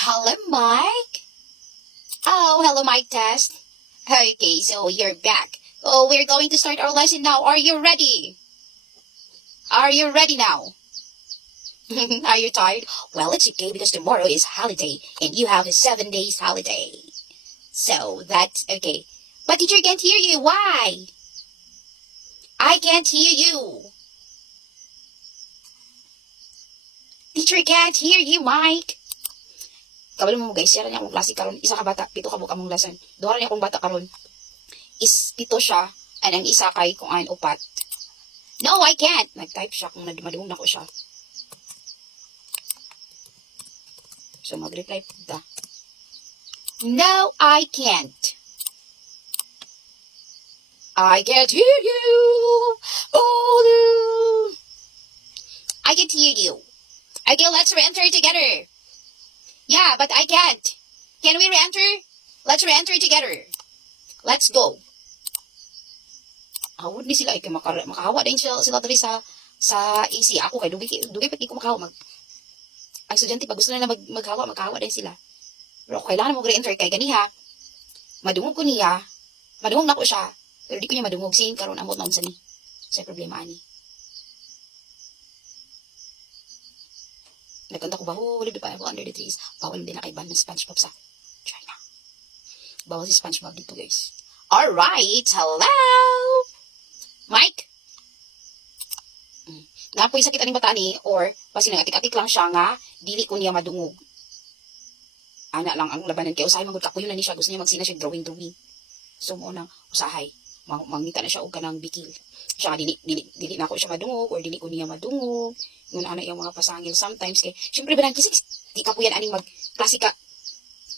Hello, Mike. Oh, hello, Mike Test. Okay, so you're back. Oh, we're going to start our lesson now. Are you ready? Are you ready now? Are you tired? Well, it's okay because tomorrow is holiday and you have a 7 days holiday. So that's okay. But teacher can't hear you. Why? I can't hear you. Teacher can't hear you, Mike. Kabalo mo guys, siya niya akong klase karon. Isa ka bata, pito ka buka mong lesson. Duha niya akong bata karon. Is pito siya, and ang isa kay kung an upat. No, I can't. Nag-type siya kung madumong na ko siya. So mag-reply da. No, I can't. I can't hear you. Oh, I can't hear you. Okay, let's re-enter together. Yeah, but I can't. Can we re-enter? Let's re-enter together. Let's go. Hawad ni sila kay makahawa din sila diri sa AC. Ako kay dugay pati ko makahawa ang estudyante pag gusto nila maghawa din sila. Pero kailangan mo re-enter kay ganiha. Madungog ko niya. Madungog na ko siya. Pero di ko niya madungog sin karon amot na unsa ni. Sa problema ani. Nagkanta ko ba, live the pineapple under the trees. Bawal din na kay ban ng SpongeBob sa China. Bawal si SpongeBob dito, guys. Alright, hello! Mike? Napoy sakit aning bata ni, or basi nang atik-atik lang siya nga, dili ko niya madungog. Ana lang ang labanan kay usahay magud kapuyo na ni siya, gusto niya magsina siya drawing. So mo nang usahay, mangita na siya og kanang bikil. Siya dili na ako siya madungog or dili ko niya madungog. Ngun ana yung mga pasangil sometimes kay syempre ba nang kisik di ka po yan aning magklase ka.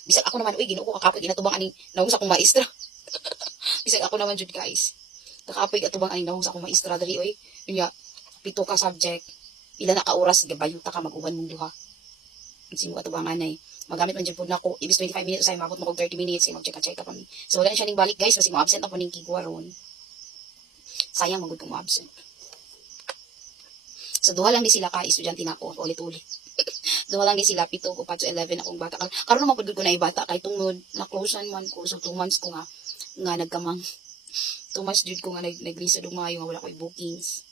Bisag ako naman uy Ginoo ko kakapoy ginatubang aning nawong sa akong maestra. Bisag ako naman jud guys. Kakapoy gatubang aning nawong sa akong maestra diri oy. Unya pito ka subject. Ila na ka oras gabayuta ka mag-uban mong duha. Sino katubangan ay magamit man jud pud nako ibis 25 minutes usay mabot mo og 30 minutes kay mag-check pa mi. So wala siya ning balik guys kasi mo absent ako ning kigwa ron. Sayang magud kung mo absent. So, duha lang di sila ka, estudyante na ako, ulit-ulit. Duha lang di sila, 7 ko pa to 11 akong bata. Karon naman pagod ko na ibata, kay tungod, na-closean man ko. So, 2 months ko nga nagkamang. 2 months jud ko nga nag-lisa dumayo, nga wala ko bookings.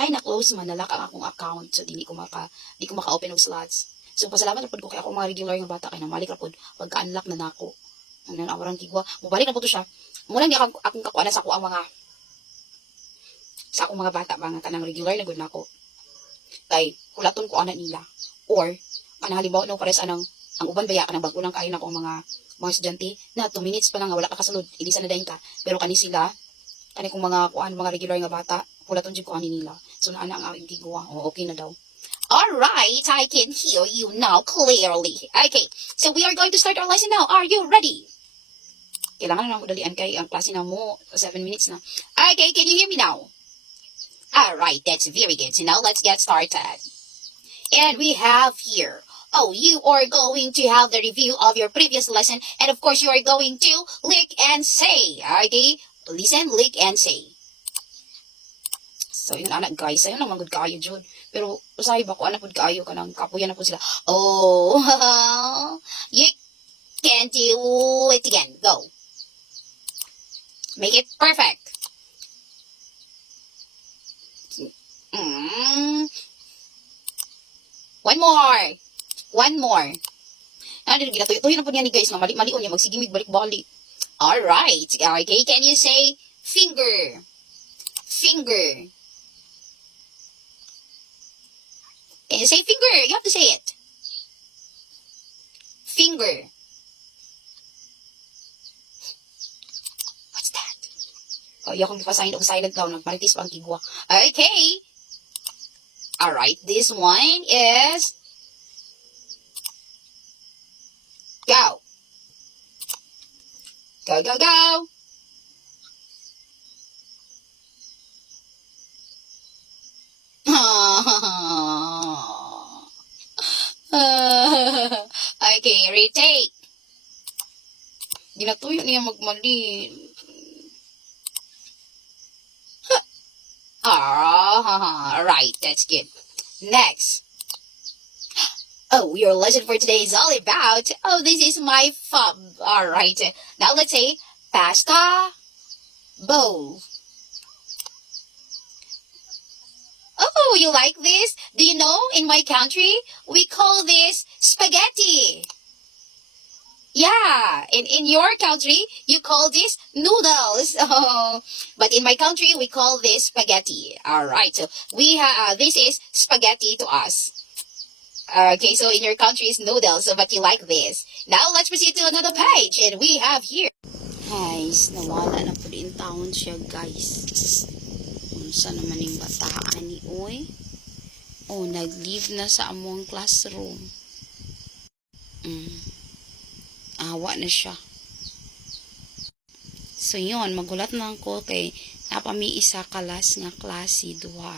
Ay, na-close man, nalaka ang akong account. So, di ko maka-open og slots. So, pasalamat na po ko kay ako mga regular nga bata, kay namalik na po, pagka-unlock na nako. Ang nanawarang kigwa. Mubalik na po to siya. Muna niya akong kakuanan sa ako ang sa akong mga bata, mga kanang regular na good na ako. Kay kulaton ko ana nila or kanang halimbawa no pares anang ang uban baya kanang bag ulang kayo na ko mga estudyante na 2 minutes pa lang nga wala ka kasulod ilisa na dayon ka pero kani sila kani kong mga kuan mga regular nga bata kulaton jud ko ani nila so naa ang awing tigwa okay na daw. All right, I can hear you now clearly. Okay, so we are going to start our lesson now. Are you ready? Kailangan na mo dalian kay ang klase na mo 7 minutes na. Okay, can you hear me now? Alright, that's very good. So now let's get started. And we have here, you are going to have the review of your previous lesson. And of course, you are going to lick and say. Okay? Listen, lick and say. So yun anak guys, ayun naman good kayo Jud. Pero usahay ba ko anak good kayo ka ng kapuyan na po sila. Oh, you can do it again. Go. Make it perfect. One more. Ano din ginatuyo na po niya ni guys, mali-mali niya magsigimig balik-balik. All right. Okay, can you say finger? Finger. Can you say finger? You have to say it. Finger. What's that? Oh, yung akong ipasahin og silent daw, nagmaritis pa ang kigwa. Okay. Alright, this one is go. Go, go, go. Okay, retake. Ginatuyo niya magmali. Right, that's good. Next. Oh, your lesson for today is all about, oh, this is my fob. Alright, now let's say pasta bowl. Oh, you like this? Do you know, in my country, we call this spaghetti. Yeah, in your country, you call this noodles. Oh, but in my country, we call this spaghetti. All right, so this is spaghetti to us. Okay, so in your country is noodles, so but you like this. Now let's proceed to another page, and we have here. Guys, nawala na po din taon siya, guys. Unsa naman yung bataan ni Oy? Oh, nag-leave na sa among classroom. Awa na siya. So yun, magulat na ako kay napami isa kalas nga klase duha.